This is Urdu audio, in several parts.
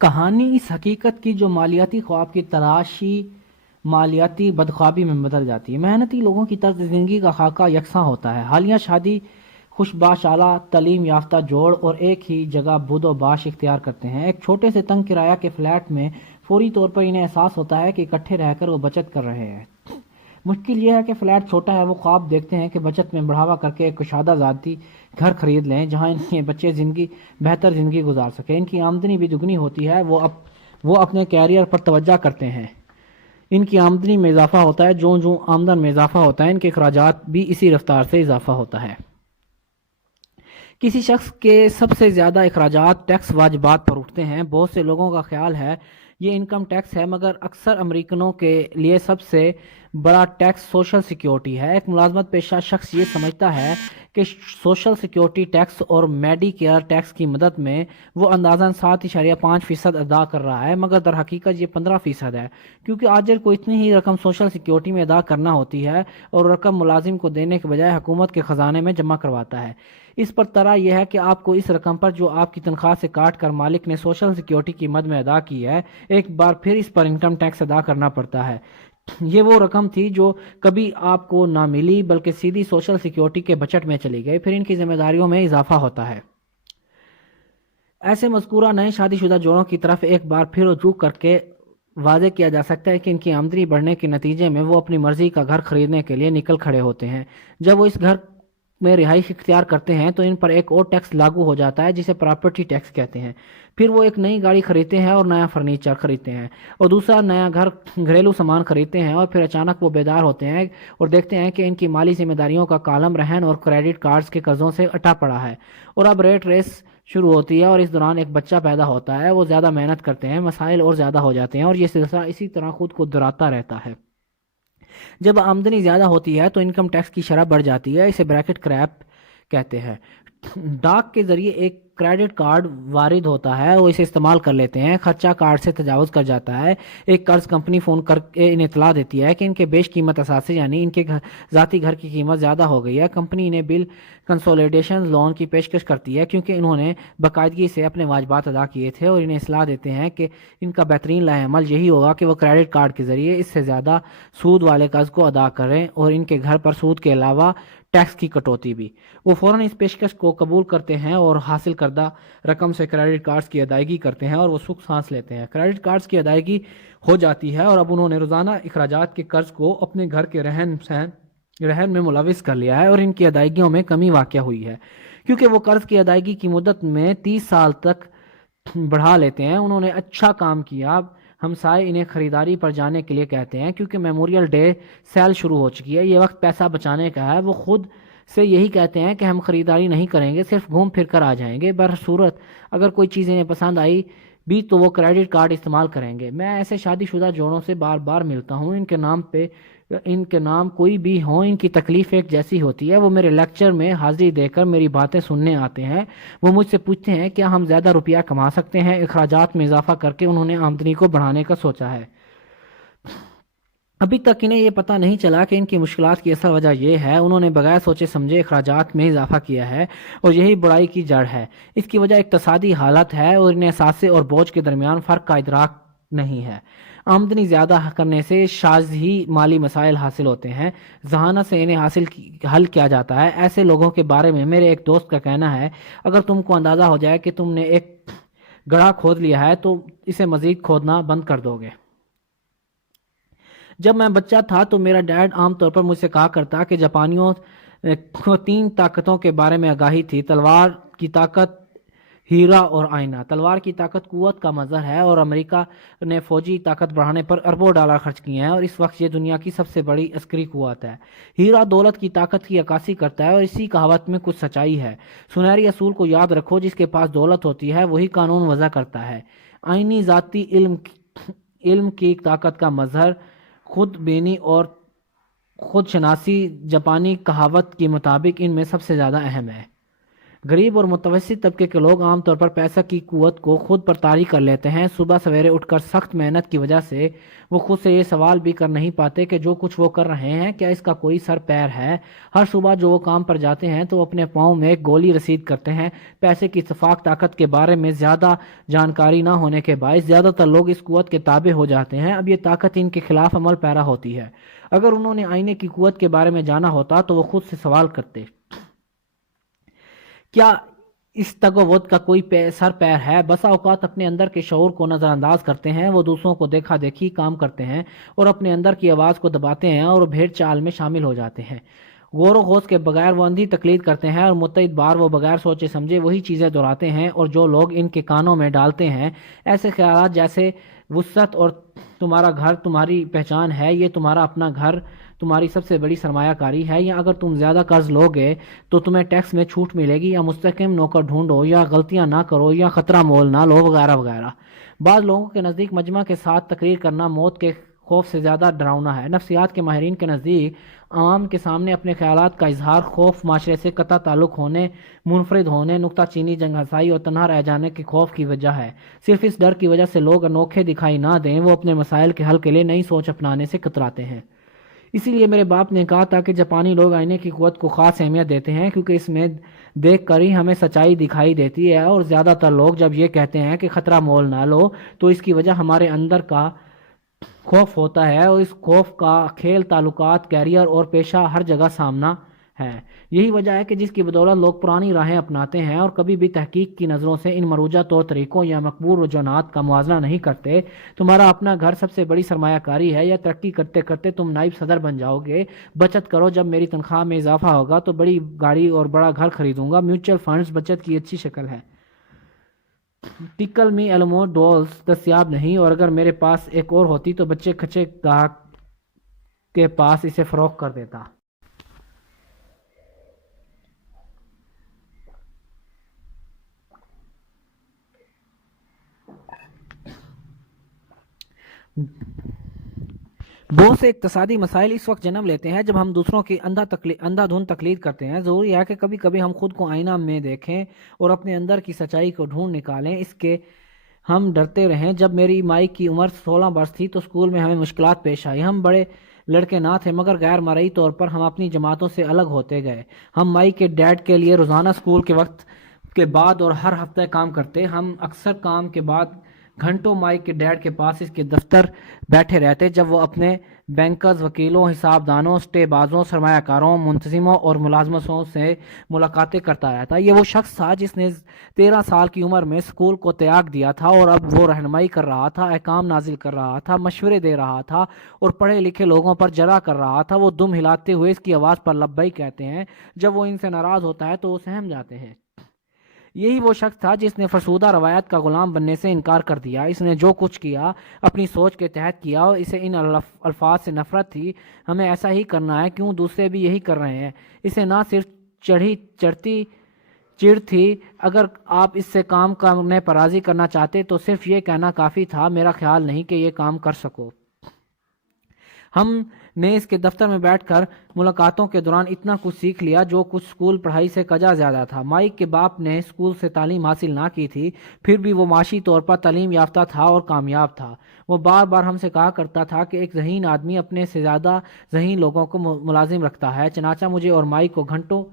کہانی اس حقیقت کی جو مالیاتی خواب کی تراشی مالیاتی بدخوابی میں بدل جاتی ہے۔ محنتی لوگوں کی طرز زندگی کا خاکہ یکساں ہوتا ہے۔ حالیہ شادی خوش باش اعلیٰ تعلیم یافتہ جوڑ اور ایک ہی جگہ بود و باش اختیار کرتے ہیں۔ ایک چھوٹے سے تنگ کرایہ کے فلیٹ میں فوری طور پر انہیں احساس ہوتا ہے کہ اکٹھے رہ کر وہ بچت کر رہے ہیں۔ مشکل یہ ہے کہ فلیٹ چھوٹا ہے۔ وہ خواب دیکھتے ہیں کہ بچت میں بڑھاوا کر کے ایک کشادہ ذاتی گھر خرید لیں جہاں ان کے بچے بہتر زندگی گزار سکیں۔ ان کی آمدنی بھی دگنی ہوتی ہے۔ وہ اپنے کیریئر پر توجہ کرتے ہیں۔ ان کی آمدنی میں اضافہ ہوتا ہے۔ جوں جوں آمدن میں اضافہ ہوتا ہے ان کے اخراجات بھی اسی رفتار سے اضافہ ہوتا ہے۔ کسی شخص کے سب سے زیادہ اخراجات ٹیکس واجبات پر اٹھتے ہیں۔ بہت سے لوگوں کا خیال ہے یہ انکم ٹیکس ہے، مگر اکثر امریکنوں کے لیے سب سے بڑا ٹیکس سوشل سیکیورٹی ہے۔ ایک ملازمت پیشہ شخص یہ سمجھتا ہے کہ سوشل سیکیورٹی ٹیکس اور میڈی کیئر ٹیکس کی مدد میں وہ اندازاً 7.5% ادا کر رہا ہے، مگر در حقیقت یہ 15% ہے، کیونکہ آجر کو اتنی ہی رقم سوشل سیکیورٹی میں ادا کرنا ہوتی ہے اور رقم ملازم کو دینے کے بجائے حکومت کے خزانے میں جمع کرواتا ہے۔ اس پر طرح یہ ہے کہ آپ کو اس رقم پر جو آپ کی تنخواہ سے کاٹ کر مالک نے سوشل سیکیورٹی کی مد میں ادا کی ہے، ایک بار پھر اس پر انکم ٹیکس ادا کرنا پڑتا ہے۔ یہ وہ رقم تھی جو کبھی آپ کو نہ ملی بلکہ سیدھی سوشل سیکیورٹی کے بجٹ میں چلی گئی۔ پھر ان کی ذمہ داریوں میں اضافہ ہوتا ہے۔ ایسے مذکورہ نئے شادی شدہ جوڑوں کی طرف ایک بار پھر رجوع کر کے واضح کیا جا سکتا ہے کہ ان کی آمدنی بڑھنے کے نتیجے میں وہ اپنی مرضی کا گھر خریدنے کے لیے نکل کھڑے ہوتے ہیں۔ جب وہ اس گھر میں رہائش اختیار کرتے ہیں تو ان پر ایک اور ٹیکس لاگو ہو جاتا ہے جسے پراپرٹی ٹیکس کہتے ہیں۔ پھر وہ ایک نئی گاڑی خریدتے ہیں اور نیا فرنیچر خریدتے ہیں اور دوسرا نیا گھریلو سامان خریدتے ہیں، اور پھر اچانک وہ بیدار ہوتے ہیں اور دیکھتے ہیں کہ ان کی مالی ذمہ داریوں کا کالم رہن اور کریڈٹ کارڈز کے قرضوں سے اٹا پڑا ہے، اور اب ریٹ ریس شروع ہوتی ہے، اور اس دوران ایک بچہ پیدا ہوتا ہے۔ وہ زیادہ محنت کرتے ہیں، مسائل اور زیادہ ہو جاتے ہیں، اور یہ سلسلہ اسی طرح خود کو دہراتا رہتا ہے۔ جب آمدنی زیادہ ہوتی ہے تو انکم ٹیکس کی شرح بڑھ جاتی ہے۔ اسے بریکٹ کریپ کہتے ہیں۔ ڈاک کے ذریعے ایک کریڈٹ کارڈ وارد ہوتا ہے، وہ اسے استعمال کر لیتے ہیں، خرچہ کارڈ سے تجاوز کر جاتا ہے۔ ایک قرض کمپنی فون کر کے انہیں اطلاع دیتی ہے کہ ان کے بیش قیمت اثاثے یعنی ان کے ذاتی گھر کی قیمت زیادہ ہو گئی ہے۔ کمپنی انہیں بل کنسولیڈیشن لون کی پیشکش کرتی ہے کیونکہ انہوں نے باقاعدگی سے اپنے واجبات ادا کیے تھے، اور انہیں اصلاح دیتے ہیں کہ ان کا بہترین لائحہ عمل یہی ہوگا کہ وہ کریڈٹ کارڈ کے ذریعے اس سے زیادہ سود والے قرض کو ادا کریں، اور ان کے گھر پر سود کے علاوہ ٹیکس کی کٹوتی بھی۔ وہ فوراً اس پیشکش کو قبول کرتے ہیں اور حاصل کردہ رقم سے کریڈٹ کارڈز کی ادائیگی کرتے ہیں، اور وہ سکھ سانس لیتے ہیں۔ کریڈٹ کارڈز کی ادائیگی ہو جاتی ہے، اور اب انہوں نے روزانہ اخراجات کے قرض کو اپنے گھر کے رہن میں ملوث کر لیا ہے، اور ان کی ادائیگیوں میں کمی واقع ہوئی ہے کیونکہ وہ قرض کی ادائیگی کی مدت میں 30 سال تک بڑھا لیتے ہیں۔ انہوں نے اچھا کام کیا۔ ہمسائے انہیں خریداری پر جانے کے لیے کہتے ہیں کیونکہ میموریل ڈے سیل شروع ہو چکی ہے، یہ وقت پیسہ بچانے کا ہے۔ وہ خود سے یہی کہتے ہیں کہ ہم خریداری نہیں کریں گے، صرف گھوم پھر کر آ جائیں گے۔ برصورت اگر کوئی چیز انہیں پسند آئی بھی تو وہ کریڈٹ کارڈ استعمال کریں گے۔ میں ایسے شادی شدہ جوڑوں سے بار بار ملتا ہوں، ان کے نام کوئی بھی ہوں، ان کی تکلیف ایک جیسی ہوتی ہے۔ وہ میرے لیکچر میں حاضری دے کر میری باتیں سننے آتے ہیں۔ وہ مجھ سے پوچھتے ہیں کیا ہم زیادہ روپیہ کما سکتے ہیں۔ اخراجات میں اضافہ کر کے انہوں نے آمدنی کو بڑھانے کا سوچا ہے۔ ابھی تک انہیں یہ پتہ نہیں چلا کہ ان کی مشکلات کی اصل وجہ یہ ہے انہوں نے بغیر سوچے سمجھے اخراجات میں اضافہ کیا ہے، اور یہی برائی کی جڑ ہے۔ اس کی وجہ اقتصادی حالت ہے، اور انہیں اثاثے اور بوجھ کے درمیان فرق کا ادراک نہیں ہے۔ آمدنی زیادہ کرنے سے شاذ ہی مالی مسائل حاصل ہوتے ہیں، ذہانت سے انہیں حل کیا جاتا ہے۔ ایسے لوگوں کے بارے میں میرے ایک دوست کا کہنا ہے، اگر تم کو اندازہ ہو جائے کہ تم نے ایک گڑھا کھود لیا ہے تو اسے مزید کھودنا بند کر دو گے۔ جب میں بچہ تھا تو میرا ڈیڈ عام طور پر مجھ سے کہا کرتا کہ جاپانیوں کو 3 طاقتوں کے بارے میں آگاہی تھی: تلوار کی طاقت، ہیرا اور آئینہ۔ تلوار کی طاقت قوت کا مظہر ہے، اور امریکہ نے فوجی طاقت بڑھانے پر اربوں ڈالر خرچ کیے ہیں، اور اس وقت یہ دنیا کی سب سے بڑی عسکری قوت ہے۔ ہیرا دولت کی طاقت کی عکاسی کرتا ہے، اور اسی کہاوت میں کچھ سچائی ہے: سنہری اصول کو یاد رکھو، جس کے پاس دولت ہوتی ہے وہی قانون وضع کرتا ہے۔ آئینی ذاتی علم کی طاقت کا مظہر، خود بینی اور خود شناسی جاپانی کہاوت کے مطابق ان میں سب سے زیادہ اہم ہے۔ غریب اور متوسط طبقے کے لوگ عام طور پر پیسہ کی قوت کو خود پر طاری کر لیتے ہیں. صبح سویرے اٹھ کر سخت محنت کی وجہ سے وہ خود سے یہ سوال بھی کر نہیں پاتے کہ جو کچھ وہ کر رہے ہیں کیا اس کا کوئی سر پیر ہے. ہر صبح جو وہ کام پر جاتے ہیں تو وہ اپنے پاؤں میں ایک گولی رسید کرتے ہیں. پیسے کی اتفاق طاقت کے بارے میں زیادہ جانکاری نہ ہونے کے باعث زیادہ تر لوگ اس قوت کے تابع ہو جاتے ہیں. اب یہ طاقت ان کے خلاف عمل پیرا ہوتی ہے. اگر انہوں نے آئینے کی قوت کے بارے میں جانا ہوتا تو وہ خود سے سوال کرتے کیا اس تگ و ود کا کوئی سر پیر ہے. بسا اوقات اپنے اندر کے شعور کو نظر انداز کرتے ہیں. وہ دوسروں کو دیکھا دیکھی کام کرتے ہیں اور اپنے اندر کی آواز کو دباتے ہیں اور بھیڑ چال میں شامل ہو جاتے ہیں. غور و خوض کے بغیر وہ اندھی تقلید کرتے ہیں اور متعدد بار وہ بغیر سوچے سمجھے وہی چیزیں دہراتے ہیں اور جو لوگ ان کے کانوں میں ڈالتے ہیں ایسے خیالات جیسے وسعت اور تمہارا گھر تمہاری پہچان ہے, یہ تمہارا اپنا گھر تمہاری سب سے بڑی سرمایہ کاری ہے, یا اگر تم زیادہ قرض لوگے تو تمہیں ٹیکس میں چھوٹ ملے گی, یا مستحکم نوکر ڈھونڈو, یا غلطیاں نہ کرو, یا خطرہ مول نہ لو وغیرہ وغیرہ. بعض لوگوں کے نزدیک مجمع کے ساتھ تقریر کرنا موت کے خوف سے زیادہ ڈراؤنا ہے. نفسیات کے ماہرین کے نزدیک عوام کے سامنے اپنے خیالات کا اظہار خوف معاشرے سے قطع تعلق ہونے, منفرد ہونے, نکتہ چینی, جنگ ہسائی اور تنہا رہ جانے کے خوف کی وجہ ہے. صرف اس ڈر کی وجہ سے لوگ انوکھے دکھائی نہ دیں وہ اپنے مسائل کے حل کے لیے نئی سوچ اپنانے سے کتراتے ہیں. اسی لیے میرے باپ نے کہا تھا کہ جاپانی لوگ آئینے کی قوت کو خاص اہمیت دیتے ہیں کیونکہ اس میں دیکھ کر ہی ہمیں سچائی دکھائی دیتی ہے, اور زیادہ تر لوگ جب یہ کہتے ہیں کہ خطرہ مول نہ لو تو اس کی وجہ ہمارے اندر کا خوف ہوتا ہے, اور اس خوف کا کھیل تعلقات, کیریئر اور پیشہ ہر جگہ سامنا ہے. یہی وجہ ہے کہ جس کی بدولت لوگ پرانی راہیں اپناتے ہیں اور کبھی بھی تحقیق کی نظروں سے ان مروجہ طور طریقوں یا مقبول رجحانات کا موازنہ نہیں کرتے. تمہارا اپنا گھر سب سے بڑی سرمایہ کاری ہے, یا ترقی کرتے کرتے تم نائب صدر بن جاؤ گے. بچت کرو, جب میری تنخواہ میں اضافہ ہوگا تو بڑی گاڑی اور بڑا گھر خریدوں گا. میوچل فنڈز بچت کی اچھی شکل ہے. ٹکل می ایلمو ڈولز دستیاب نہیں, اور اگر میرے پاس ایک اور ہوتی تو بچے کچے گاہک کے پاس اسے فروخت کر دیتا. بہت سے اقتصادی مسائل اس وقت جنم لیتے ہیں جب ہم دوسروں کی اندھا دھند تقلید کرتے ہیں. ضروری ہے کہ کبھی کبھی ہم خود کو آئینہ میں دیکھیں اور اپنے اندر کی سچائی کو ڈھونڈ نکالیں. اس کے ہم ڈرتے رہیں. جب میری مائی کی عمر 16 برس تھی تو اسکول میں ہمیں مشکلات پیش آئی. ہم بڑے لڑکے نہ تھے مگر غیر مرئی طور پر ہم اپنی جماعتوں سے الگ ہوتے گئے. ہم مائی کے ڈیڈ کے لیے روزانہ اسکول کے وقت کے بعد اور ہر ہفتے کام کرتے. ہم اکثر کام کے بعد گھنٹوں مائی کے ڈیڈ کے پاس اس کے دفتر بیٹھے رہتے جب وہ اپنے بینکرز, وکیلوں, حساب دانوں, اسٹے بازوں, سرمایہ کاروں, منتظموں اور ملازمتوں سے ملاقاتیں کرتا رہتا. یہ وہ شخص تھا جس نے 13 سال کی عمر میں اسکول کو تیاگ دیا تھا اور اب وہ رہنمائی کر رہا تھا, احکام نازل کر رہا تھا, مشورے دے رہا تھا اور پڑھے لکھے لوگوں پر جرا کر رہا تھا. وہ دم ہلاتے ہوئے اس کی آواز پر لبیک کہتے ہیں. جب وہ ان سے ناراض ہوتا ہے تو وہ سہم جاتے ہیں. یہی وہ شخص تھا جس نے فرسودہ روایت کا غلام بننے سے انکار کر دیا. اس نے جو کچھ کیا اپنی سوچ کے تحت کیا, اور اسے ان الفاظ سے نفرت تھی, ہمیں ایسا ہی کرنا ہے, کیوں دوسرے بھی یہی کر رہے ہیں. اسے نہ صرف چڑھتی چڑ تھی, اگر آپ اس سے کام کرنے پر راضی کرنا چاہتے تو صرف یہ کہنا کافی تھا, میرا خیال نہیں کہ یہ کام کر سکو. ہم نے اس کے دفتر میں بیٹھ کر ملاقاتوں کے دوران اتنا کچھ سیکھ لیا جو کچھ اسکول پڑھائی سے کجا زیادہ تھا. مائک کے باپ نے اسکول سے تعلیم حاصل نہ کی تھی, پھر بھی وہ معاشی طور پر تعلیم یافتہ تھا اور کامیاب تھا. وہ بار بار ہم سے کہا کرتا تھا کہ ایک ذہین آدمی اپنے سے زیادہ ذہین لوگوں کو ملازم رکھتا ہے. چنانچہ مجھے اور مائک کو گھنٹوں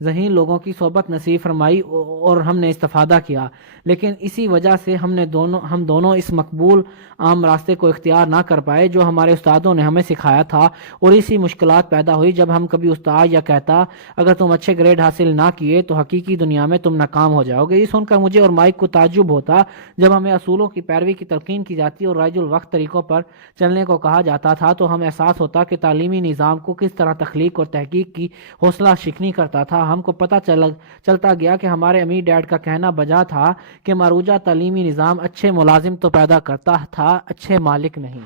ذہین لوگوں کی صحبت نصیب فرمائی اور ہم نے استفادہ کیا. لیکن اسی وجہ سے ہم دونوں اس مقبول عام راستے کو اختیار نہ کر پائے جو ہمارے استادوں نے ہمیں سکھایا تھا, اور اسی مشکلات پیدا ہوئی جب ہم کبھی استاد یا کہتا اگر تم اچھے گریڈ حاصل نہ کیے تو حقیقی دنیا میں تم ناکام ہو جاؤ گے. یہ سن کر مجھے اور مائک کو تعجب ہوتا. جب ہمیں اصولوں کی پیروی کی تلقین کی جاتی اور رائج الوقت طریقوں پر چلنے کو کہا جاتا تھا تو ہمیں احساس ہوتا کہ تعلیمی نظام کو کس طرح تخلیق اور تحقیق کی حوصلہ شکنی کرتا تھا. ہم کو پتہ چلتا گیا کہ ہمارے امیر ڈیڈ کا کہنا بجا تھا کہ مروجہ تعلیمی نظام اچھے ملازم تو پیدا کرتا تھا, اچھے مالک نہیں.